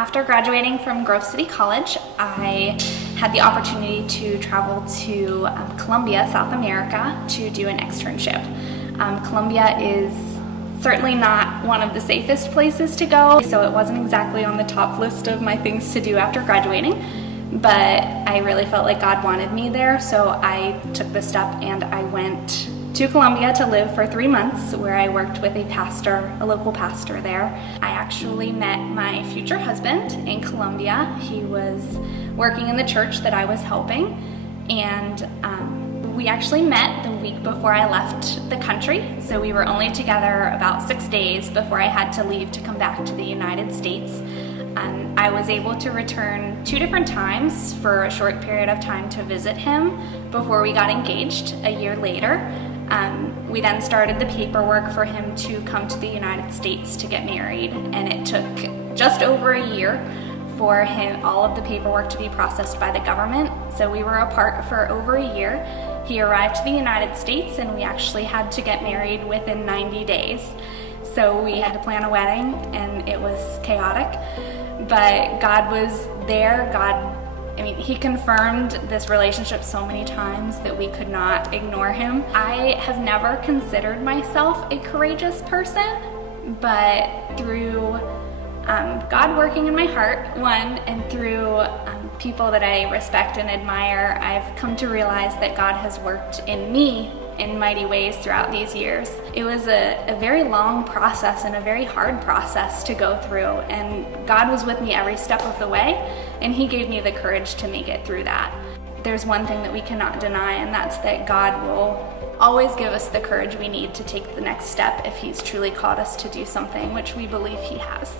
After graduating from Grove City College, I had the opportunity to travel to Colombia, South America, to do an externship. Colombia is certainly not one of the safest places to go, so it wasn't exactly on the top list of my things to do after graduating, but I really felt like God wanted me there, so I took the step and I went to Colombia to live for 3 months, where I worked with a local pastor there. I actually met my future husband in Colombia. He was working in the church that I was helping, and we actually met the week before I left the country, so we were only together about 6 days before I had to leave to come back to the United States. I was able to return 2 different times for a short period of time to visit him before we got engaged a year later. We then started the paperwork for him to come to the United States to get married, and it took just over a year for all of the paperwork to be processed by the government. So we were apart for over a year. He arrived to the United States, and we actually had to get married within 90 days. So we had to plan a wedding, and it was chaotic, but God was there. He confirmed this relationship so many times that we could not ignore him. I have never considered myself a courageous person, but through God working in my heart, and through people that I respect and admire, I've come to realize that God has worked in me in mighty ways throughout these years. It was a very long process and a very hard process to go through, and God was with me every step of the way, and He gave me the courage to make it through that. There's one thing that we cannot deny, and that's that God will always give us the courage we need to take the next step if He's truly called us to do something, which we believe He has.